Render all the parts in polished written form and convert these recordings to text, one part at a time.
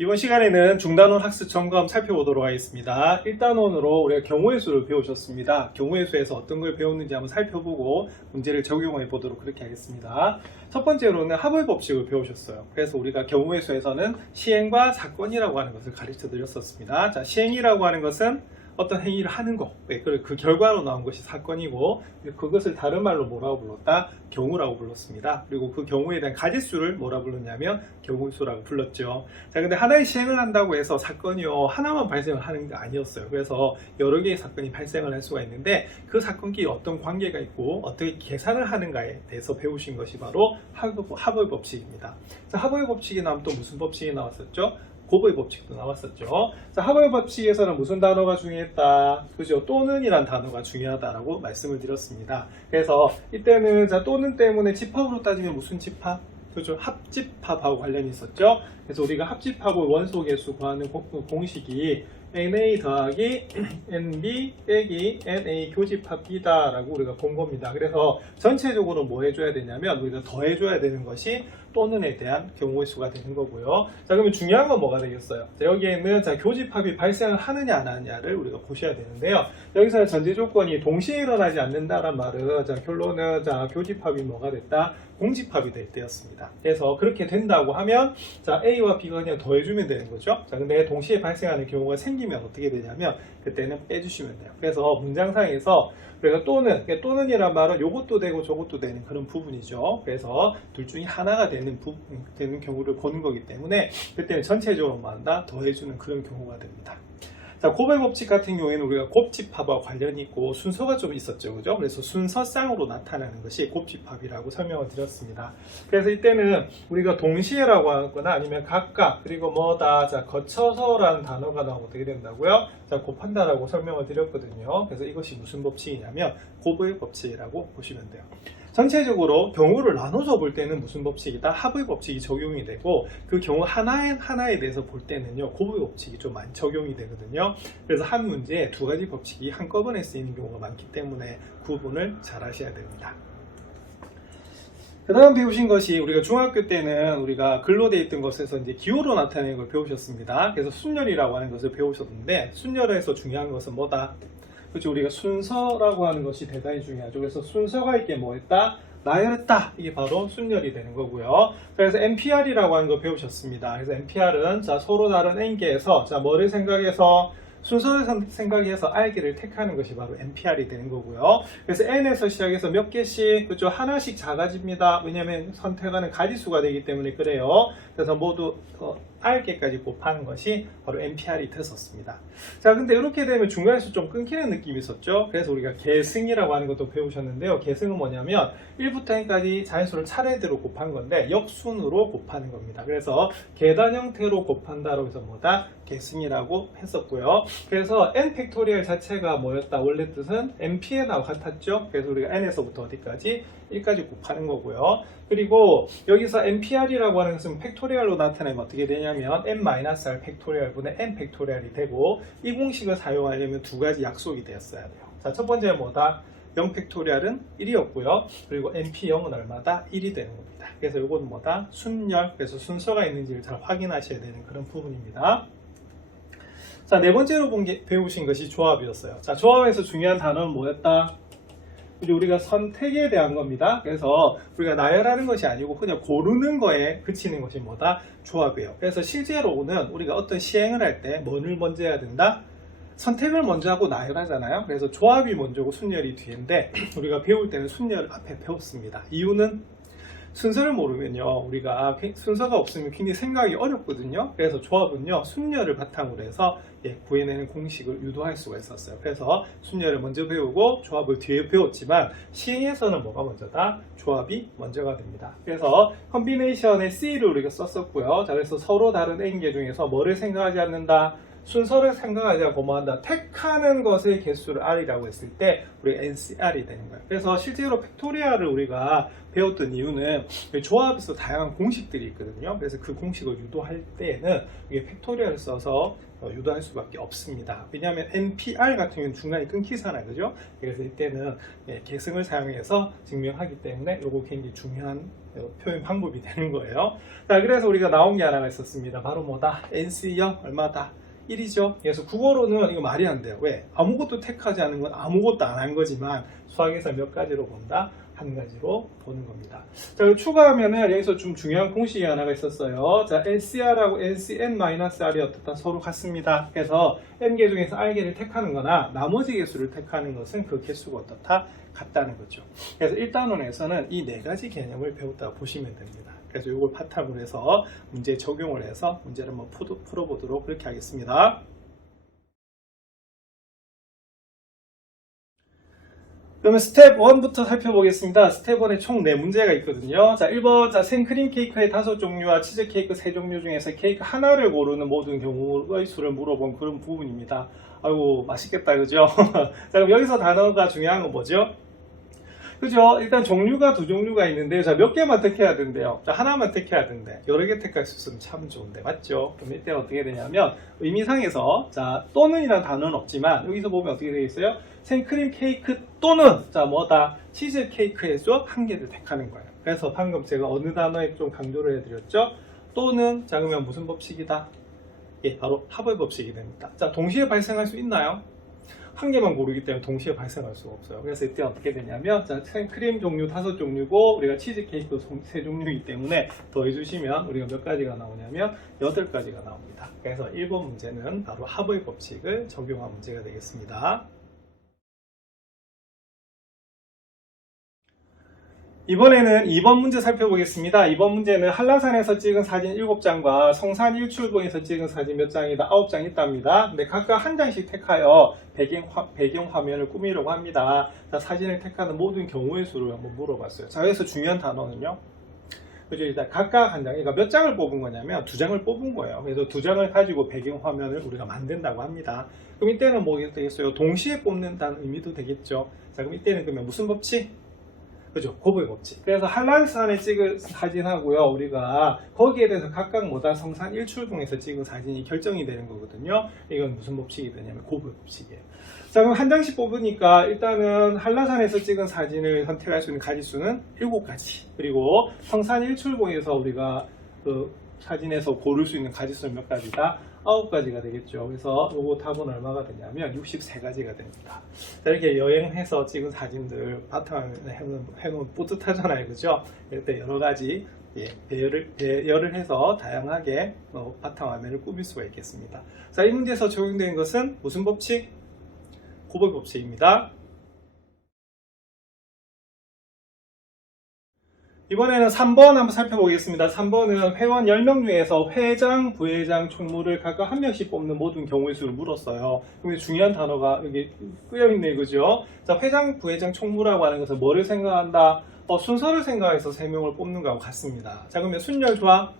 이번 시간에는 중단원 학습 점검 살펴보도록 하겠습니다. 1단원으로 우리가 경우의 수를 배우셨습니다. 경우의 수에서 어떤 걸 배웠는지 한번 살펴보고 문제를 적용해 보도록 그렇게 하겠습니다. 첫 번째로는 합의 법칙을 배우셨어요. 그래서 우리가 경우의 수에서는 시행과 사건이라고 하는 것을 가르쳐 드렸었습니다. 자, 시행이라고 하는 것은 어떤 행위를 하는 것, 그 결과로 나온 것이 사건이고, 그것을 다른 말로 뭐라고 불렀다? 경우라고 불렀습니다. 그리고 그 경우에 대한 가짓수를 뭐라 불렀냐면 경우수라고 불렀죠. 자, 근데 하나의 시행을 한다고 해서 사건이요 하나만 발생을 하는 게 아니었어요. 그래서 여러 개의 사건이 발생을 할 수가 있는데 그 사건끼리 어떤 관계가 있고 어떻게 계산을 하는가에 대해서 배우신 것이 바로 합의 법칙입니다. 자, 합의 법칙이 나오면 또 무슨 법칙이 나왔었죠? 곱의 법칙도 나왔었죠. 자, 합의 법칙에서는 무슨 단어가 중요했다? 그죠? 또는이란 단어가 중요하다라고 말씀을 드렸습니다. 그래서 이때는 자, 또는 때문에 집합으로 따지면 무슨 집합? 그죠? 합집합하고 관련이 있었죠. 그래서 우리가 합집합의 원소계수 구하는 공식이 NA 더하기 NB 빼기 NA 교집합이다 라고 우리가 본 겁니다. 그래서 전체적으로 뭐 해줘야 되냐면 우리가 더해줘야 되는 것이 또는에 대한 경우의 수가 되는 거고요. 자, 그러면 중요한 건 뭐가 되겠어요? 자, 여기에는 자, 교집합이 발생을 하느냐 안 하느냐를 우리가 보셔야 되는데요. 여기서 전제 조건이 동시에 일어나지 않는다란 말은 자, 결론은 자, 교집합이 뭐가 됐다? 공집합이 될 때였습니다. 그래서 그렇게 된다고 하면 자, A와 B가 그냥 더해주면 되는 거죠. 자, 근데 동시에 발생하는 경우가 생기면 어떻게 되냐면 그때는 빼주시면 돼요. 그래서 문장상에서 그래서 또는이란 말은 요것도 되고 저것도 되는 그런 부분이죠. 그래서 둘 중에 하나가 되는 경우를 보는 거기 때문에 그때는 전체적으로 뭐 한다? 더해주는 그런 경우가 됩니다. 자, 곱의 법칙 같은 경우에는 우리가 곱집합과 관련이 있고 순서가 좀 있었죠. 그죠? 그래서 순서쌍으로 나타나는 것이 곱집합이라고 설명을 드렸습니다. 그래서 이때는 우리가 동시에라고 하거나 아니면 각각 그리고 뭐다 자, 거쳐서라는 단어가 나오면 어떻게 된다고요? 자, 곱한다라고 설명을 드렸거든요. 그래서 이것이 무슨 법칙이냐면 곱의 법칙이라고 보시면 돼요. 전체적으로 경우를 나눠서 볼 때는 무슨 법칙이다? 합의 법칙이 적용이 되고 그 경우 하나에 대해서 볼 때는요 곱의 법칙이 좀 많이 적용이 되거든요. 그래서 한 문제에 두 가지 법칙이 한꺼번에 쓰이는 경우가 많기 때문에 구분을 잘 하셔야 됩니다. 그 다음 배우신 것이 우리가 중학교 때는 우리가 글로 되어 있던 것에서 이제 기호로 나타내는 걸 배우셨습니다. 그래서 순열이라고 하는 것을 배우셨는데 순열에서 중요한 것은 뭐다? 그렇죠. 우리가 순서라고 하는 것이 대단히 중요하죠. 그래서 순서가 있게 뭐 했다? 나열했다. 이게 바로 순열이 되는 거고요. 그래서 NPR이라고 하는 거 배우셨습니다. 그래서 NPR은 자, 서로 다른 N개에서 자, 뭐를 생각해서 순서를 생각해서 R개를 택하는 것이 바로 NPR이 되는 거고요. 그래서 N에서 시작해서 몇 개씩, 그렇죠? 하나씩 작아집니다. 왜냐하면 선택하는 가지수가 되기 때문에 그래요. 그래서 모두 R개까지 곱하는 것이 바로 NPR이 됐었습니다. 자, 근데 이렇게 되면 중간에서 좀 끊기는 느낌이 있었죠. 그래서 우리가 계승이라고 하는 것도 배우셨는데요. 계승은 뭐냐면 1부터 n까지 자연수를 차례대로 곱한 건데 역순으로 곱하는 겁니다. 그래서 계단 형태로 곱한다고 해서 뭐다? 계승이라고 했었고요. 그래서 n 팩토리얼 자체가 뭐였다? 원래 뜻은 npn하고 같았죠. 그래서 우리가 n에서부터 어디까지? 1까지 곱하는 거고요. 그리고 여기서 npr이라고 하는 것은 팩토리얼로 나타내면 어떻게 되냐면 n-r 팩토리얼 분의 n 팩토리얼이 되고 이 공식을 사용하려면 두 가지 약속이 되었어야 돼요. 자, 첫 번째는 뭐다? 0 팩토리얼은 1이었고요. 그리고 np0은 얼마다? 1이 되는 겁니다. 그래서 이건 뭐다? 순열. 그래서 순서가 있는지를 잘 확인하셔야 되는 그런 부분입니다. 자, 네 번째로 배우신 것이 조합이었어요. 자, 조합에서 중요한 단어는 뭐였다? 우리가 선택에 대한 겁니다. 그래서 우리가 나열하는 것이 아니고 그냥 고르는 거에 그치는 것이 뭐다? 조합이에요. 그래서 실제로는 우리가 어떤 시행을 할 때 뭐를 먼저 해야 된다? 선택을 먼저 하고 나열하잖아요. 그래서 조합이 먼저고 순열이 뒤인데 우리가 배울 때는 순열을 앞에 배웠습니다. 이유는 순서를 모르면요 우리가 순서가 없으면 굉장히 생각이 어렵거든요. 그래서 조합은요 순열을 바탕으로 해서 구해내는 공식을 유도할 수가 있었어요. 그래서 순열을 먼저 배우고 조합을 뒤에 배웠지만 시행에서는 뭐가 먼저다? 조합이 먼저가 됩니다. 그래서 컨비네이션의 C를 우리가 썼었고요. 자, 그래서 서로 다른 N개 중에서 뭐를 생각하지 않는다? 순서를 생각하지 않고 뭐 한다? 택하는 것의 개수를 R이라고 했을 때 우리가 NCR이 되는 거예요. 그래서 실제로 팩토리얼을 우리가 배웠던 이유는 조합에서 다양한 공식들이 있거든요. 그래서 그 공식을 유도할 때에는 이게 팩토리얼을 써서 유도할 수밖에 없습니다. 왜냐하면 NPR 같은 경우는 중간에 끊기잖아요. 그죠? 그래서 이때는 계승을 사용해서 증명하기 때문에 이거 굉장히 중요한 표현 방법이 되는 거예요. 자, 그래서 우리가 나온 게 하나가 있었습니다. 바로 뭐다? NC0 얼마다? 1이죠. 그래서 국어로는 이거 말이 안 돼요. 왜? 아무것도 택하지 않은 건 아무것도 안 한 거지만 수학에서 몇 가지로 본다? 한 가지로 보는 겁니다. 자, 그리고 추가하면은 여기서 좀 중요한 공식이 하나가 있었어요. 자, LCR하고 LCN-R이 어떻다? 서로 같습니다. 그래서 N개 중에서 R개를 택하는 거나 나머지 개수를 택하는 것은 그 개수가 어떻다? 같다는 거죠. 그래서 1단원에서는 이 네 가지 개념을 배웠다고 보시면 됩니다. 그래서 이걸 바탕으로 해서 문제 적용을 해서 문제를 한번 풀어보도록 그렇게 하겠습니다. 그러면 스텝 1부터 살펴보겠습니다. 스텝 1에 총 4문제가 있거든요. 자, 1번, 자, 생크림 케이크의 5종류와 치즈 케이크 3종류 중에서 케이크 하나를 고르는 모든 경우의 수를 물어본 그런 부분입니다. 아이고, 맛있겠다, 그죠? 자, 그럼 여기서 단어가 중요한 건 뭐죠? 그죠? 일단 종류가 2종류가 있는데, 자, 몇 개만 택해야 된대요. 자, 하나만 택해야 된대. 여러 개 택할 수 있으면 참 좋은데, 맞죠? 그럼 이때 어떻게 되냐면, 의미상에서, 자, 또는이라는 단어는 없지만, 여기서 보면 어떻게 되겠어요? 생크림 케이크 또는, 자, 뭐다? 치즈 케이크에서 한 개를 택하는 거예요. 그래서 방금 제가 어느 단어에 좀 강조를 해드렸죠? 또는, 자, 그러면 무슨 법칙이다? 예, 바로 합의 법칙이 됩니다. 자, 동시에 발생할 수 있나요? 한 개만 고르기 때문에 동시에 발생할 수가 없어요. 그래서 이때 어떻게 되냐면, 자, 크림 종류 5종류고 우리가 치즈 케이크 3종류이기 때문에 더해주시면 우리가 몇 가지가 나오냐면 8가지가 나옵니다. 그래서 1번 문제는 바로 합의 법칙을 적용한 문제가 되겠습니다. 이번에는 2번 문제 살펴보겠습니다. 2번 문제는 한라산에서 찍은 사진 7장과 성산 일출봉에서 찍은 사진 몇 장이다? 9장 있답니다. 근데 각각 한 장씩 택하여 배경 화면을 꾸미려고 합니다. 자, 사진을 택하는 모든 경우의 수를 한번 물어봤어요. 자, 여기서 중요한 단어는요. 그죠? 일단 각각 한 장, 그러니까 몇 장을 뽑은 거냐면 2장을 뽑은 거예요. 그래서 2장을 가지고 배경 화면을 우리가 만든다고 합니다. 그럼 이때는 뭐 되겠어요? 동시에 뽑는다는 의미도 되겠죠. 자, 그럼 이때는 그러면 무슨 법칙? 그죠? 고부의 법칙. 그래서 한라산에 찍은 사진하고요, 우리가 거기에 대해서 각각 뭐다? 성산 일출봉에서 찍은 사진이 결정이 되는 거거든요. 이건 무슨 법칙이 되냐면 고부의 법칙이에요. 자, 그럼 한 장씩 뽑으니까 일단은 한라산에서 찍은 사진을 선택할 수 있는 가지수는 7가지. 그리고 성산 일출봉에서 우리가 그 사진에서 고를 수 있는 가지수는 몇 가지다? 9가지가 되겠죠. 그래서 요거 답은 얼마가 되냐면 63가지가 됩니다. 자, 이렇게 여행해서 찍은 사진들 바탕화면에 해놓으면 뿌듯하잖아요. 그죠? 이때 여러가지 배열을 해서 다양하게 바탕화면을 꾸밀 수가 있겠습니다. 자, 이 문제에서 적용된 것은 무슨 법칙? 고볼 법칙입니다. 이번에는 3번 한번 살펴보겠습니다. 3번은 회원 10명 중에서 회장, 부회장, 총무를 각각 한 명씩 뽑는 모든 경우의 수를 물었어요. 근데 중요한 단어가 여기 쓰여있네, 그죠? 자, 회장, 부회장, 총무라고 하는 것은 뭐를 생각한다? 순서를 생각해서 3명을 뽑는 거하고 같습니다. 자, 그러면 순열 좋아?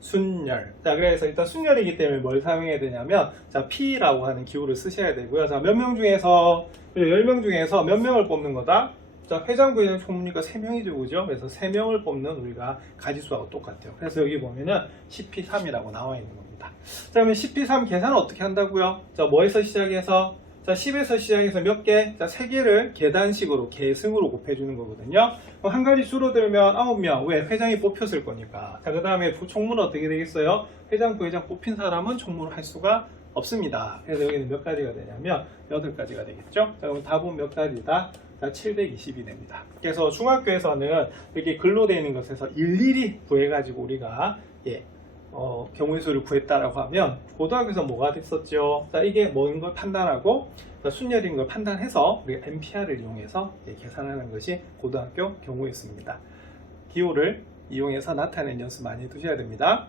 순열. 자, 그래서 일단 순열이기 때문에 뭘 사용해야 되냐면, 자, P라고 하는 기호를 쓰셔야 되고요. 자, 몇 명 중에서, 10명 중에서 몇 명을 뽑는 거다? 자, 회장, 부회장, 총무니까 3명이죠, 그죠? 그래서 3명을 뽑는 우리가 가지수하고 똑같아요. 그래서 여기 보면은 10P3이라고 나와 있는 겁니다. 자, 그러면 10P3 계산은 어떻게 한다고요? 자, 뭐에서 시작해서? 자, 10에서 시작해서 몇 개? 자, 3개를 계단식으로, 계승으로 곱해주는 거거든요. 그럼 한 가지 수로 들면 9명. 왜? 회장이 뽑혔을 거니까. 자, 그 다음에 총무는 어떻게 되겠어요? 회장, 부회장 뽑힌 사람은 총무를 할 수가 없습니다. 그래서 여기는 몇 가지가 되냐면 8가지가 되겠죠? 자, 그럼 답은 몇 가지다? 자, 720이 됩니다. 그래서 중학교에서는 이렇게 글로 되어 있는 것에서 일일이 구해가지고 우리가 경우의 수를 구했다라고 하면 고등학교에서 뭐가 됐었죠? 자, 이게 뭐인 걸 판단하고 순열인 걸 판단해서 우리가 MPR을 이용해서 계산하는 것이 고등학교 경우의 수입니다. 기호를 이용해서 나타내는 연습 많이 해두셔야 됩니다.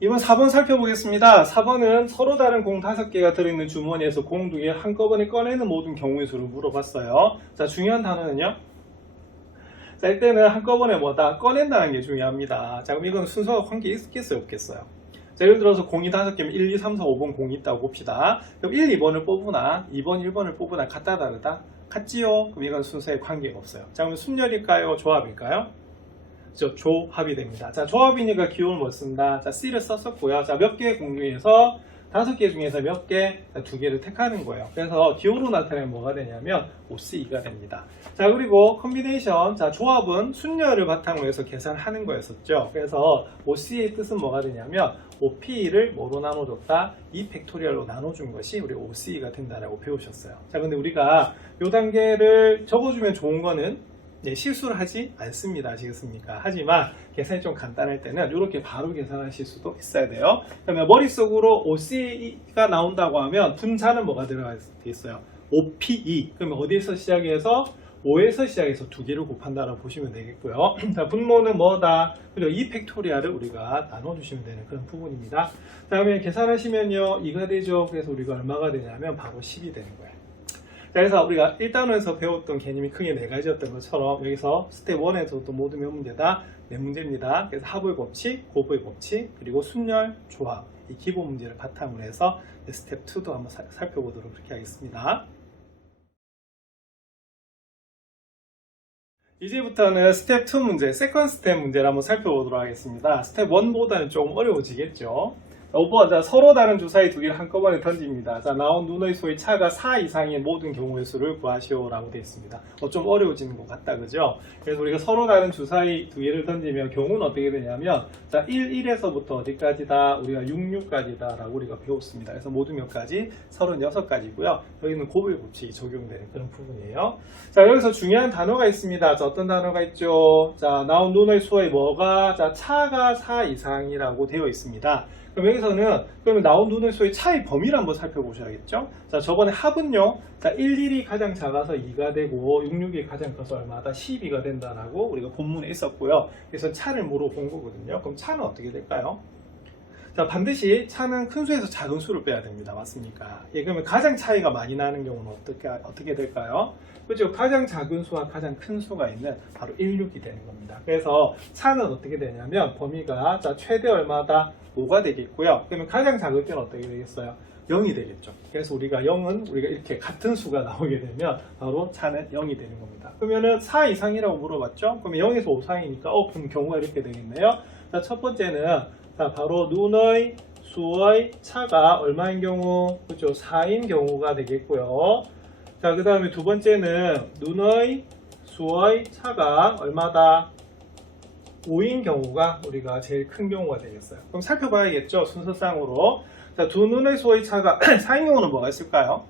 이번 4번 살펴보겠습니다. 4번은 서로 다른 공 5개가 들어있는 주머니에서 공 2개 한꺼번에 꺼내는 모든 경우의 수를 물어봤어요. 자, 중요한 단어는요. 자, 이때는 한꺼번에 뭐다 꺼낸다는 게 중요합니다. 자, 그럼 이건 순서가 관계 있겠어요, 없겠어요? 자, 예를 들어서 공이 5개면 1, 2, 3, 4, 5번 공이 있다고 봅시다. 그럼 1, 2번을 뽑으나 2번, 1번을 뽑으나 같다 다르다? 같지요? 그럼 이건 순서에 관계가 없어요. 자, 그럼 순열일까요? 조합일까요? 조합이 됩니다. 자, 조합이니까 기호를 못 쓴다. 자, C를 썼었고요. 자, 몇 개의 공 중에서 5개 중에서 몇 개? 2개를 택하는 거예요. 그래서 기호로 나타내면 뭐가 되냐면 OC가 됩니다. 자, 그리고 컨비네이션. 자, 조합은 순열을 바탕으로 해서 계산하는 거였었죠. 그래서 OC의 뜻은 뭐가 되냐면 OP를 뭐로 나눠줬다? 2팩토리얼로 나눠준 것이 우리 OC가 된다라고 배우셨어요. 자, 근데 우리가 이 단계를 적어주면 좋은 거는 실수를 하지 않습니다. 아시겠습니까? 하지만 계산이 좀 간단할 때는 이렇게 바로 계산하실 수도 있어야 돼요. 그러면 머릿속으로 OC가 나온다고 하면 분자는 뭐가 들어가 있어요? OPE. 그러면 어디에서 시작해서 5에서 시작해서 2개를 곱한다라고 보시면 되겠고요. 자, 분모는 뭐다? 그죠? 2팩토리얼을 우리가 나눠주시면 되는 그런 부분입니다. 자, 그러면 계산하시면요. 2가 되죠. 그래서 우리가 얼마가 되냐면 바로 10이 되는 거예요. 자, 그래서 우리가 1단원에서 배웠던 개념이 크게 4가지였던 것처럼 여기서 스텝 1에서도 모두 몇 문제다? 4문제입니다. 그래서 합의 법칙, 곱의 법칙, 그리고 순열, 조합 이 기본 문제를 바탕으로 해서 스텝 2도 한번 살펴보도록 그렇게 하겠습니다. 이제부터는 스텝 2 문제, 세컨 스텝 문제를 한번 살펴보도록 하겠습니다. 스텝 1보다는 조금 어려워지겠죠. 5번, 자, 서로 다른 주사위 2개를 한꺼번에 던집니다. 자, 나온 눈의 수의 차가 4 이상인 모든 경우의 수를 구하시오라고 되어 있습니다. 좀 어려워지는 것 같다, 그죠? 그래서 우리가 서로 다른 주사위 2개를 던지면 경우는 어떻게 되냐면, 자, 1에서부터 어디까지다? 우리가 66까지다 라고 우리가 배웠습니다. 그래서 모두 몇 가지? 36가지고요. 여기는 곱의 법칙이 적용되는 그런 부분이에요. 자, 여기서 중요한 단어가 있습니다. 자, 어떤 단어가 있죠? 자, 나온 눈의 수의 뭐가? 자, 차가 4 이상이라고 되어 있습니다. 그럼 여기서는 그러면 나온 눈의 수의 차의 범위를 한번 살펴보셔야겠죠. 자, 저번에 합은요. 자, 11이 가장 작아서 2가 되고 66이 가장 커서 얼마다? 12가 된다라고 우리가 본문에 있었고요. 그래서 차를 물어본 거거든요. 그럼 차는 어떻게 될까요? 자, 반드시 차는 큰 수에서 작은 수를 빼야 됩니다. 맞습니까? 예, 그러면 가장 차이가 많이 나는 경우는 어떻게 될까요? 그렇죠. 가장 작은 수와 가장 큰 수가 있는 바로 16이 되는 겁니다. 그래서 차는 어떻게 되냐면 범위가 자, 최대 얼마다? 5가 되겠고요. 그러면 가장 작을 때는 어떻게 되겠어요? 0이 되겠죠. 그래서 우리가 0은 우리가 이렇게 같은 수가 나오게 되면 바로 차는 0이 되는 겁니다. 그러면은 4 이상이라고 물어봤죠? 그러면 0에서 5 사이니까 그럼 경우가 이렇게 되겠네요. 자, 첫 번째는 자, 바로 눈의 수의 차가 얼마인 경우? 그렇죠. 4인 경우가 되겠고요. 자, 그 다음에 두 번째는 눈의 수의 차가 얼마다? 5인 경우가 우리가 제일 큰 경우가 되겠어요. 그럼 살펴봐야겠죠. 순서상으로. 자, 두 눈의 수의 차가 4인 경우는 뭐가 있을까요?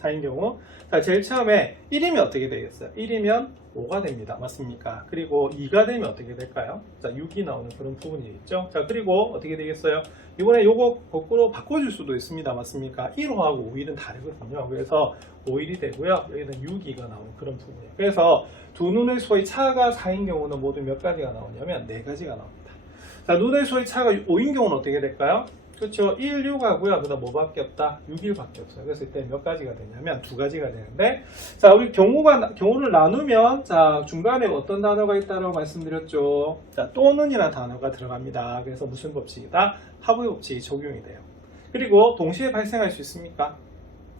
4인 경우. 자, 제일 처음에 1이면 어떻게 되겠어요? 1이면 5가 됩니다. 맞습니까? 그리고 2가 되면 어떻게 될까요? 자, 6이 나오는 그런 부분이겠죠. 자, 그리고 어떻게 되겠어요? 이번에 요거 거꾸로 바꿔줄 수도 있습니다. 맞습니까? 1호하고 5일은 다르거든요. 그래서 5일이 되고요. 여기는 6이가 나오는 그런 부분이에요. 그래서 두 눈의 수의 차가 4인 경우는 모두 몇 가지가 나오냐면 4가지가 나옵니다. 자, 눈의 수의 차가 5인 경우는 어떻게 될까요? 그렇죠. 1, 6 하고요. 그 다음 뭐밖에 없다? 6일밖에 없어요. 그래서 이때 몇 가지가 되냐면 2가지가 되는데, 자, 우리 경우를 나누면, 자, 중간에 어떤 단어가 있다고 말씀드렸죠. 자, 또는이라는 단어가 들어갑니다. 그래서 무슨 법칙이다? 합의 법칙이 적용이 돼요. 그리고 동시에 발생할 수 있습니까?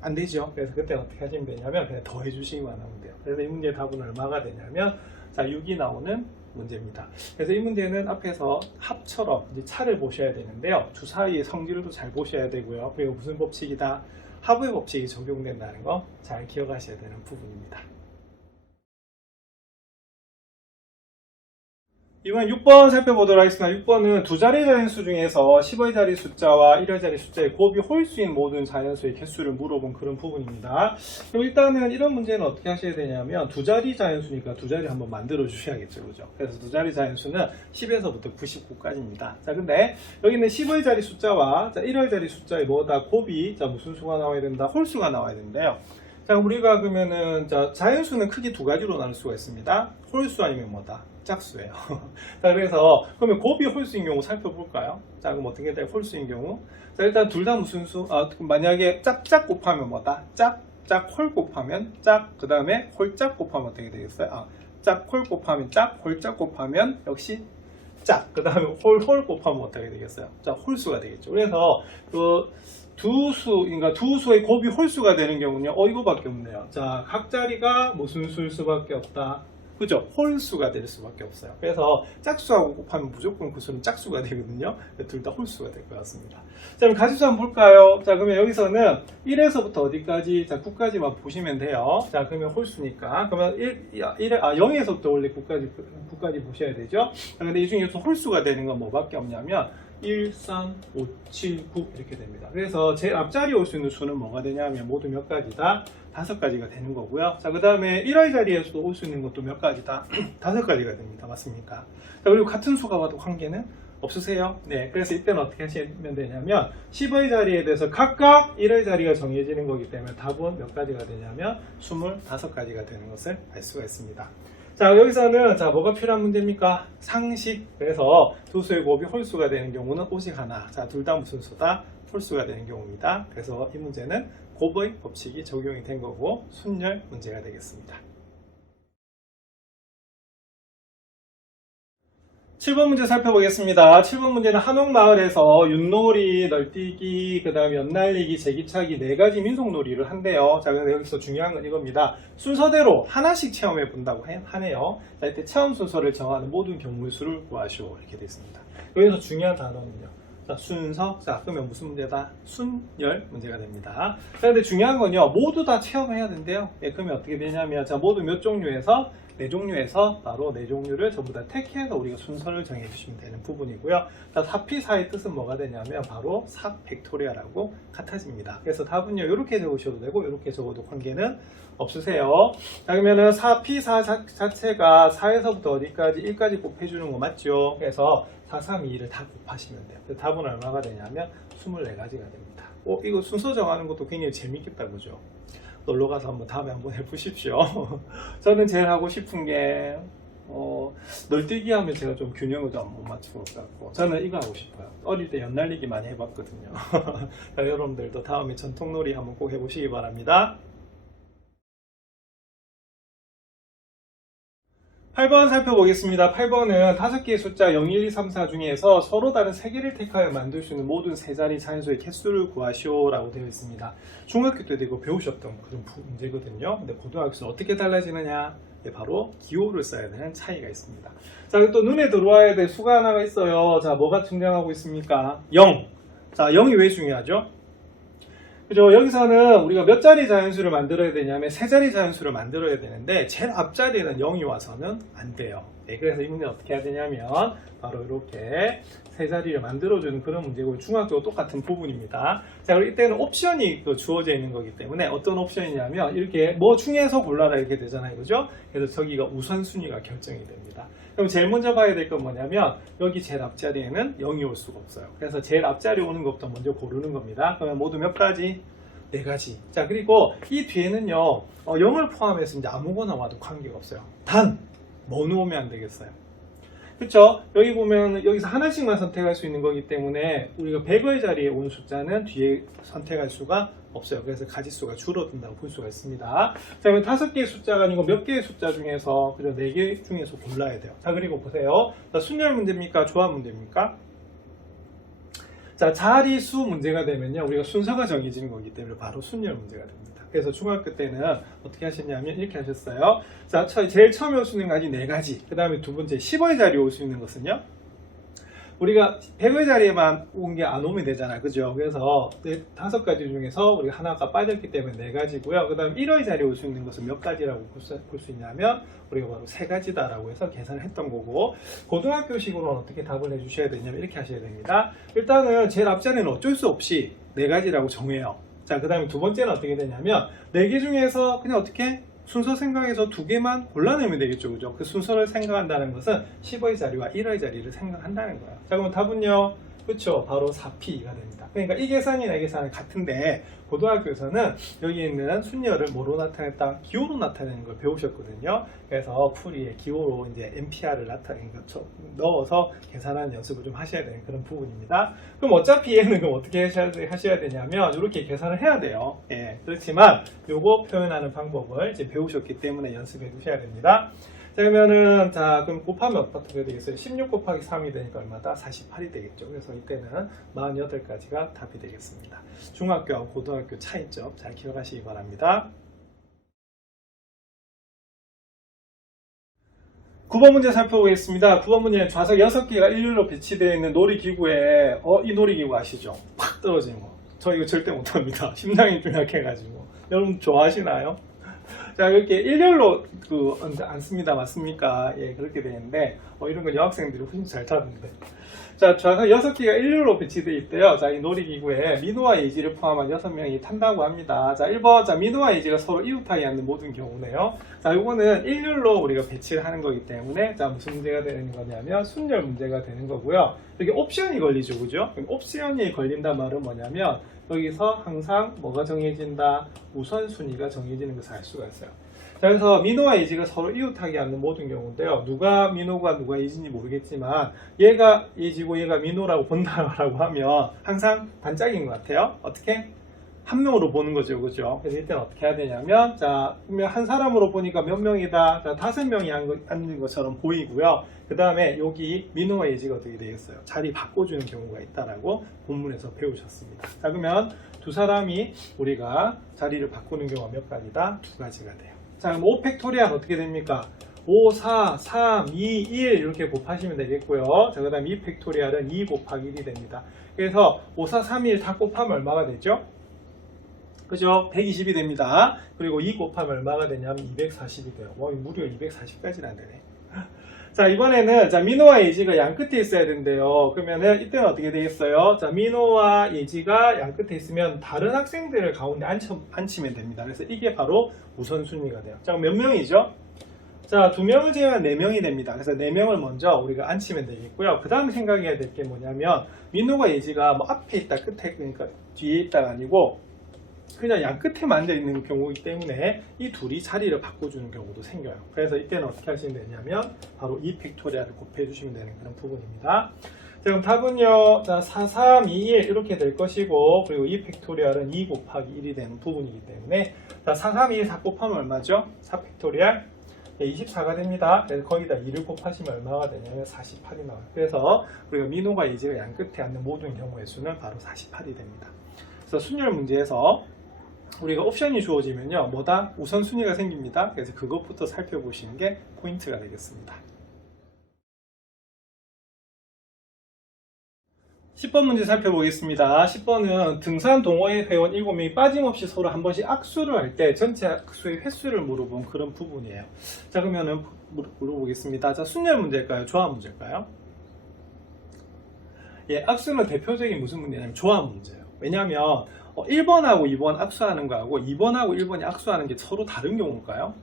안 되죠. 그래서 그때 어떻게 하시면 되냐면 그냥 더해 주시기만 하면 돼요. 그래서 이 문제의 답은 얼마가 되냐면, 자, 6이 나오는 문제입니다. 그래서 이 문제는 앞에서 합처럼 이제 차를 보셔야 되는데요. 주사위의 성질도 잘 보셔야 되고요. 그리고 무슨 법칙이다? 합의 법칙이 적용된다는 거 잘 기억하셔야 되는 부분입니다. 이번 6번 살펴보도록 하겠습니다. 6번은 두 자리 자연수 중에서 10의 자리 숫자와 1의 자리 숫자의 곱이 홀수인 모든 자연수의 개수를 물어본 그런 부분입니다. 그럼 일단은 이런 문제는 어떻게 하셔야 되냐면 두 자리 자연수니까 두 자리 한번 만들어 주셔야겠죠. 그죠? 그래서 두 자리 자연수는 10에서부터 99까지입니다. 자, 근데 여기는 10의 자리 숫자와 1의 자리 숫자의 뭐다? 곱이 무슨 수가 나와야 된다? 홀수가 나와야 되는데요. 자, 우리가 그러면은 자연수는 크게 2가지로 나눌 수가 있습니다. 홀수 아니면 뭐다? 짝수예요. 자, 그래서 그러면 곱이 홀수인 경우 살펴볼까요? 자, 그럼 어떻게 돼요? 홀수인 경우. 자, 일단 둘 다 무슨 수? 만약에 짝짝 곱하면 뭐다? 짝짝 홀 곱하면 짝, 그 다음에 홀짝 곱하면 어떻게 되겠어요? 홀짝 홀 곱하면 짝, 홀짝 곱하면 역시 짝. 그 다음에 홀 곱하면 어떻게 되겠어요? 자, 홀수가 되겠죠. 그래서 그 그러니까 두 수의 곱이 홀수가 되는 경우는요, 이거밖에 없네요. 자, 각 자리가 무슨 수일 수밖에 없다. 그죠? 홀수가 될 수밖에 없어요. 그래서 짝수하고 곱하면 무조건 그 수는 짝수가 되거든요. 둘 다 홀수가 될 것 같습니다. 자, 그럼 가지수 한번 볼까요? 자, 그러면 여기서는 1에서부터 어디까지? 자, 9까지만 보시면 돼요. 자, 그러면 홀수니까. 그러면 0에서부터 원래 9까지 보셔야 되죠? 자, 근데 이 중에서 홀수가 되는 건 뭐밖에 없냐면 1, 3, 5, 7, 9 이렇게 됩니다. 그래서 제일 앞자리에 올 수 있는 수는 뭐가 되냐면 모두 몇 가지다? 5가지가 되는 거고요. 자, 그 다음에 1의 자리에서도 올 수 있는 것도 몇 가지다? 5가지가 됩니다. 맞습니까? 자, 그리고 같은 수가 와도 관계는 없으세요? 네, 그래서 이때는 어떻게 하시면 되냐면 10의 자리에 대해서 각각 1의 자리가 정해지는 거기 때문에 답은 몇 가지가 되냐면 25가지가 되는 것을 알 수가 있습니다. 자, 여기서는 자, 뭐가 필요한 문제입니까? 상식. 그래서 두 수의 곱이 홀수가 되는 경우는 오직 하나. 자, 둘 다 무슨 수다? 홀수가 되는 경우입니다. 그래서 이 문제는 곱의 법칙이 적용이 된 거고 순열 문제가 되겠습니다. 7번 문제 살펴보겠습니다. 7번 문제는 한옥마을에서 윷놀이, 널뛰기, 그 다음에 연날리기, 제기차기 4가지 민속놀이를 한대요. 자, 그래서 여기서 중요한 건 이겁니다. 순서대로 하나씩 체험해 본다고 하네요. 자, 이때 체험 순서를 정하는 모든 경우의 수를 구하시오. 이렇게 되어 있습니다. 여기서 중요한 단어는요. 자, 순서. 자, 그러면 무슨 문제다? 순열 문제가 됩니다. 자, 근데 중요한 건요. 모두 다 체험해야 된대요. 예, 그러면 어떻게 되냐면, 자, 모두 몇 종류에서? 4종류에서 바로 4종류를 전부 다 택해서 우리가 순서를 정해주시면 되는 부분이고요. 자, 4P4의 뜻은 뭐가 되냐면 바로 4 팩토리아라고 같아집니다. 그래서 답은요, 이렇게 적으셔도 되고 이렇게 적어도 관계는 없으세요. 자, 그러면은 4P4 자체가 4에서부터 어디까지? 1까지 곱해주는 거 맞죠? 그래서 4, 3, 2를 다 곱하시면 돼요. 그래서 답은 얼마가 되냐면 24가지가 됩니다. 이거 순서 정하는 것도 굉장히 재밌겠다, 그죠? 놀러가서 한번 다음에 한번 해보십시오. 저는 제일 하고 싶은 게 널뛰기 하면 제가 좀 균형을 좀 못 맞추는 것 같고 저는 이거 하고 싶어요. 어릴 때 연날리기 많이 해봤거든요. 여러분들도 다음에 전통놀이 한번 꼭 해보시기 바랍니다. 8번 살펴보겠습니다. 8번은 5개의 숫자 0, 1, 2, 3, 4 중에서 서로 다른 3개를 택하여 만들 수 있는 모든 세자리 차인수의 개수를 구하시오 라고 되어 있습니다. 중학교 때도 이거 배우셨던 그런 문제거든요. 근데 고등학교에서 어떻게 달라지느냐? 네, 바로 기호를 써야 되는 차이가 있습니다. 자, 그리고 또 눈에 들어와야 될 수가 하나가 있어요. 자, 뭐가 등장하고 있습니까? 0. 자, 0이 왜 중요하죠? 그죠? 여기서는 우리가 몇 자리 자연수를 만들어야 되냐면 3자리 자연수를 만들어야 되는데 제일 앞자리에는 0이 와서는 안 돼요. 네, 그래서 이 문제는 어떻게 해야 되냐면 바로 이렇게 3자리를 만들어주는 그런 문제고 중학교와 똑같은 부분입니다. 자, 그리고 이때는 옵션이 주어져 있는 거기 때문에 어떤 옵션이냐면 이렇게 뭐 중에서 골라라 이렇게 되잖아요. 그죠? 그래서 저기가 우선순위가 결정이 됩니다. 그럼 제일 먼저 봐야 될 건 뭐냐면 여기 제일 앞자리에는 0이 올 수가 없어요. 그래서 제일 앞자리에 오는 것부터 먼저 고르는 겁니다. 그러면 모두 몇 가지? 4가지. 자, 그리고 이 뒤에는요 0을 포함해서 이제 아무거나 와도 관계가 없어요. 단 뭐 놓으면 안 되겠어요? 그쵸? 여기 보면 여기서 하나씩만 선택할 수 있는 거기 때문에 우리가 100의 자리에 온 숫자는 뒤에 선택할 수가 없어요. 그래서 가지수가 줄어든다고 볼 수가 있습니다. 자, 그러면 5개의 숫자가 아니고 몇 개의 숫자 중에서 그리고 4개 중에서 골라야 돼요. 자, 그리고 보세요. 자, 순열 문제입니까? 조합 문제입니까? 자, 자리수 문제가 되면요 우리가 순서가 정해지는 거기 때문에 바로 순열 문제가 됩니다. 그래서 중학교 때는 어떻게 하셨냐면 이렇게 하셨어요. 자, 제일 처음에 올 수 있는 가지 4가지. 그 다음에 두 번째 10의 자리에 올 수 있는 것은요 우리가 100의 자리에만 온 게 안 오면 되잖아요. 그죠? 그래서 5가지 중에서 우리가 하나가 빠졌기 때문에 4가지고요. 그 다음 1의 자리에 올 수 있는 것은 몇 가지라고 볼 수 있냐면 우리가 바로 3가지다라고 해서 계산을 했던 거고 고등학교식으로는 어떻게 답을 해주셔야 되냐면 이렇게 하셔야 됩니다. 일단은 제일 앞자리는 어쩔 수 없이 4가지라고 정해요. 자, 그 다음에 두 번째는 어떻게 되냐면 4개 중에서 그냥 어떻게 순서 생각해서 2개만 골라내면 되겠죠. 그죠? 그 순서를 생각한다는 것은 10의 자리와 1의 자리를 생각한다는 거예요. 자, 그럼 답은요? 그렇죠. 바로 4P가 됩니다. 그러니까 이 계산이나 이 계산은 같은데 고등학교에서는 여기 있는 순열을 뭐로 나타냈다? 기호로 나타내는 걸 배우셨거든요. 그래서 풀이의 기호로 이제 NPR을 넣어서 계산하는 연습을 좀 하셔야 되는 그런 부분입니다. 그럼 어차피 얘는 그럼 어떻게 하셔야 되냐면 이렇게 계산을 해야 돼요. 예, 그렇지만 요거 표현하는 방법을 이제 배우셨기 때문에 연습해 두셔야 됩니다. 자, 그러면은, 자, 그럼 곱하면 어떻게 되겠어요? 16 곱하기 3이 되니까 얼마다? 48이 되겠죠. 그래서 이때는 48가지가 답이 되겠습니다. 중학교와 고등학교 차이점 잘 기억하시기 바랍니다. 9번 문제 살펴보겠습니다. 9번 문제는 좌석 6개가 일렬로 배치되어 있는 놀이기구에, 이 놀이기구 아시죠? 팍 떨어지는 거. 저 이거 절대 못합니다. 심장이 좀 약해가지고. 여러분 좋아하시나요? 자, 이렇게 일렬로 앉습니다. 맞습니까? 예, 그렇게 되는데, 이런 건 여학생들이 훨씬 잘 타는데. 자, 좌석 6개가 일렬로 배치되어 있대요. 자, 이 놀이기구에 민호와 예지를 포함한 6명이 탄다고 합니다. 자, 1번, 자, 민호와 예지가 서로 이웃하지 않는 모든 경우네요. 자, 이거는 일렬로 우리가 배치를 하는 거기 때문에, 자, 무슨 문제가 되는 거냐면, 순열 문제가 되는 거고요. 여기 옵션이 걸리죠, 그죠? 옵션이 걸린단 말은 뭐냐면, 여기서 항상 뭐가 정해진다? 우선순위가 정해지는 것을 알 수가 있어요. 자, 그래서 민호와 예지가 서로 이웃하지 않는 모든 경우인데요. 누가 민호가 누가 예지인지 모르겠지만 얘가 예지고 얘가 민호라고 본다라고 하면 항상 단짝인 것 같아요. 어떻게? 한 명으로 보는 거죠, 그죠? 그래서 이때는 어떻게 해야 되냐면, 자, 그러면 한 사람으로 보니까 몇 명이다? 자, 5명이 앉는 것처럼 보이고요. 그 다음에 여기 민호와 예지가 어떻게 되겠어요? 자리 바꿔주는 경우가 있다라고 본문에서 배우셨습니다. 자, 그러면 두 사람이 우리가 자리를 바꾸는 경우가 몇 가지다? 2가지가 돼요. 자, 그럼 5팩토리얼 어떻게 됩니까? 5, 4, 3, 2, 1 이렇게 곱하시면 되겠고요. 자, 그 다음 2팩토리얼은 2 곱하기 1이 됩니다. 그래서 5, 4, 3, 1 다 곱하면 얼마가 되죠? 그죠? 120이 됩니다. 그리고 2 곱하면 얼마가 되냐면 240이 돼요. 무려 240까지는 안 되네. 자, 이번에는, 자, 민호와 예지가 양 끝에 있어야 된대요. 그러면은, 이때는 어떻게 되겠어요? 자, 민호와 예지가 양 끝에 있으면 다른 학생들을 가운데 앉히면 됩니다. 그래서 이게 바로 우선순위가 돼요. 자, 몇 명이죠? 자, 2명을 제외한 4명이 됩니다. 그래서 4명을 먼저 우리가 앉히면 되겠고요. 그 다음 생각해야 될 게 뭐냐면, 민호가 예지가 뭐 앞에 있다, 끝에, 그러니까 뒤에 있다가 아니고, 그냥 양 끝에만 앉아있는 경우이기 때문에 이 둘이 자리를 바꿔주는 경우도 생겨요. 그래서 이때는 어떻게 하시면 되냐면 바로 2팩토리얼을 곱해주시면 되는 그런 부분입니다. 자, 그럼 답은요, 자, 4, 3, 2, 1 이렇게 될 것이고, 그리고 2팩토리얼은 2 곱하기 1이 되는 부분이기 때문에, 자, 4, 3, 2, 1 다 곱하면 얼마죠? 4팩토리얼 24가 됩니다. 그래서 거기다 2를 곱하시면 얼마가 되냐면 48이 나와요. 그래서 우리가 민호가 예지가 양 끝에 앉는 모든 경우의 수는 바로 48이 됩니다. 그래서 순열 문제에서 우리가 옵션이 주어지면요, 뭐다? 우선순위가 생깁니다. 그래서 그것부터 살펴보시는 게 포인트가 되겠습니다. 10번 문제 살펴보겠습니다. 10번은 등산 동호회 회원 7명이 빠짐없이 서로 한 번씩 악수를 할 때 전체 악수의 횟수를 물어본 그런 부분이에요. 자, 그러면은 물어보겠습니다. 자, 순열 문제일까요? 조합 문제일까요? 예, 악수는 대표적인 무슨 문제냐면 조합 문제예요. 왜냐하면 1번하고 2번 악수하는 거하고 2번하고 1번이 악수하는 게 서로 다른 경우일까요?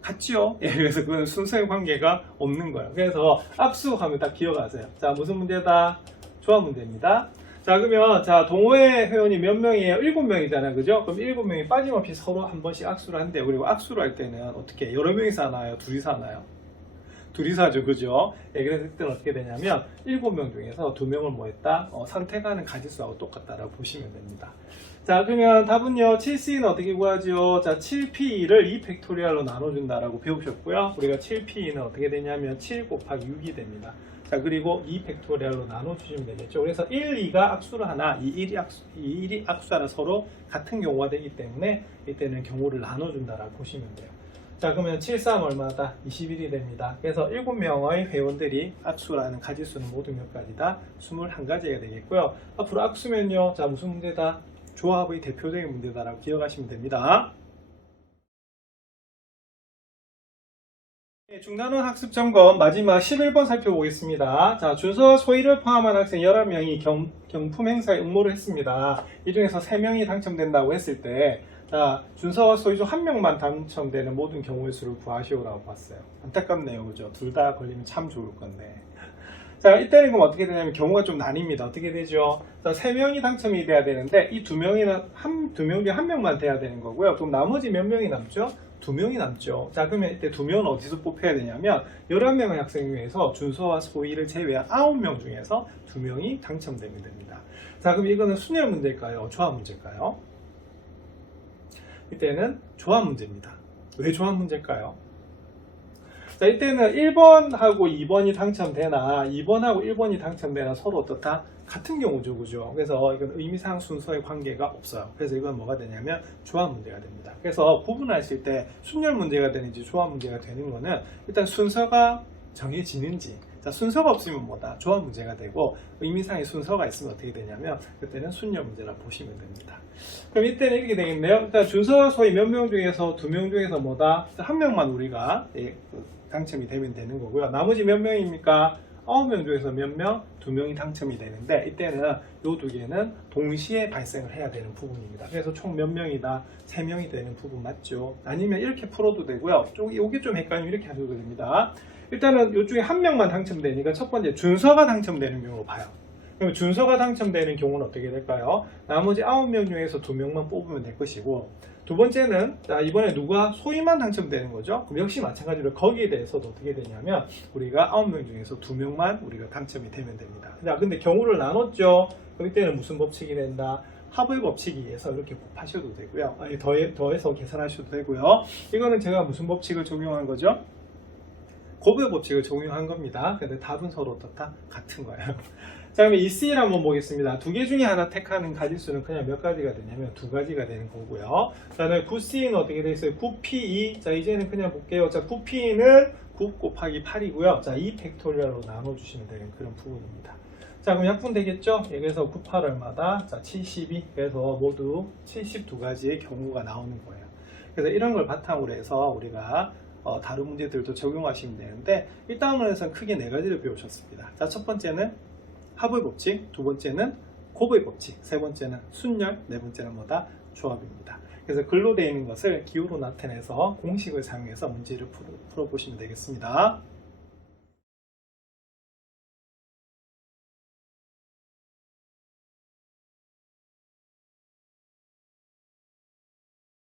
같죠? 예, 그래서 그건 순서의 관계가 없는 거예요. 그래서 악수하면 딱 기억하세요. 자, 무슨 문제다? 조합 문제입니다. 자, 그러면 자, 동호회 회원이 몇 명이에요? 7명이잖아요. 그죠? 그럼 7명이 빠짐없이 서로 한 번씩 악수를 한대요. 그리고 악수를 할 때는 어떻게 여러 명이서 하나요? 둘이서 하나요? 둘이서 하죠. 그죠? 예, 그래서 그때는 어떻게 되냐면 7명 중에서 2명을 뭐 했다? 선택하는 가지수하고 똑같다라고 보시면 됩니다. 자, 그러면 답은요. 7C는 어떻게 구하죠? 자, 7P를 2팩토리얼로 나눠준다라고 배우셨고요. 우리가 7P는 어떻게 되냐면 7 곱하기 6이 됩니다. 자, 그리고 2팩토리얼로 나눠주시면 되겠죠. 그래서 1, 2가 악수를 하나, 이 1이 악수하나 서로 같은 경우가 되기 때문에 이때는 경우를 나눠준다라고 보시면 돼요. 자, 그러면 7, 3 얼마다? 21이 됩니다. 그래서 7명의 회원들이 악수라는 가지수는 모두 몇 가지다? 21가지가 되겠고요. 앞으로 악수면요. 자, 무슨 문제다? 조합의 대표적인 문제다라고 기억하시면 됩니다. 중단원 학습 점검 마지막 11번 살펴보겠습니다. 자, 준서와 소희를 포함한 학생 11명이 경품 행사에 응모를 했습니다. 이 중에서 3명이 당첨된다고 했을 때, 자, 준서와 소희 중 1명만 당첨되는 모든 경우의 수를 구하시오라고 봤어요. 안타깝네요. 그죠? 둘 다 걸리면 참 좋을 건데. 자, 이때는 그럼 어떻게 되냐면 경우가 좀 나뉩니다. 어떻게 되죠? 자, 3명이 당첨이 돼야 되는데 이 2명이나 2명 중에 1명만 돼야 되는 거고요. 그럼 나머지 몇 명이 남죠? 2명이 남죠. 자, 그러면 이때 2명은 어디서 뽑혀야 되냐면 11명의 학생 중에서 준서와 소희를 제외한 9명 중에서 2명이 당첨되면 됩니다. 자, 그럼 이거는 순열 문제일까요? 조합 문제일까요? 이때는 조합 문제입니다. 왜 조합 문제일까요? 자, 이때는 1번하고 2번이 당첨되나 2번하고 1번이 당첨되나 서로 어떻다? 같은 경우죠, 그죠? 그래서 이건 의미상 순서의 관계가 없어요. 그래서 이건 뭐가 되냐면 조합 문제가 됩니다. 그래서 구분하실 때 순열 문제가 되는지 조합 문제가 되는 거는 일단 순서가 정해지는지, 자, 순서가 없으면 뭐다? 조합 문제가 되고, 의미상의 순서가 있으면 어떻게 되냐면 그때는 순열 문제라 보시면 됩니다. 그럼 이때는 이렇게 되겠네요. 일단 준서 소위 몇 명 중에서 2명 중에서 뭐다? 한 명만 우리가 당첨이 되면 되는 거고요. 나머지 몇 명입니까? 9명 중에서 몇 명? 2명이 당첨이 되는데, 이때는 이 두 개는 동시에 발생을 해야 되는 부분입니다. 그래서 총 몇 명이다? 3명이 되는 부분 맞죠? 아니면 이렇게 풀어도 되고요. 이게 좀 헷갈리면 이렇게 하셔도 됩니다. 일단은 이 중에 한 명만 당첨되니까 첫 번째 준서가 당첨되는 경우로 봐요. 그럼 준서가 당첨되는 경우는 어떻게 될까요? 나머지 9명 중에서 2명만 뽑으면 될 것이고, 두 번째는 자, 이번에 누가 소위만 당첨되는 거죠. 그럼 역시 마찬가지로 거기에 대해서도 어떻게 되냐면 우리가 9명 중에서 2명만 우리가 당첨이 되면 됩니다. 자, 근데 경우를 나눴죠. 그럼 이때는 무슨 법칙이 된다? 합의 법칙에 의해서 이렇게 곱하셔도 되고요. 아니, 더해서 계산하셔도 되고요. 이거는 제가 무슨 법칙을 적용한 거죠? 곱의 법칙을 적용한 겁니다. 근데 답은 서로 어떻다? 같은 거예요. 자, 그러면 이 C를 한번 보겠습니다. 두 개 중에 하나 택하는 가지수는 그냥 몇 가지가 되냐면 2가지가 되는 거고요. 자, 9C는 어떻게 되어 있어요? 9P2. 자, 이제는 그냥 볼게요. 자, 9P는 9 곱하기 8이고요. 자, 2 팩토리얼로 나눠주시면 되는 그런 부분입니다. 자, 그럼 약분 되겠죠? 그래서 9, 8 얼마다? 자, 72. 그래서 모두 72가지의 경우가 나오는 거예요. 그래서 이런 걸 바탕으로 해서 우리가 다른 문제들도 적용하시면 되는데, 1단원에서는 크게 4가지를 배우셨습니다. 자, 첫 번째는 합의 법칙, 두 번째는 곱의 법칙, 세 번째는 순열, 네 번째는 뭐다? 조합입니다. 그래서 글로 되어 있는 것을 기호로 나타내서 공식을 사용해서 문제를 풀어보시면 되겠습니다.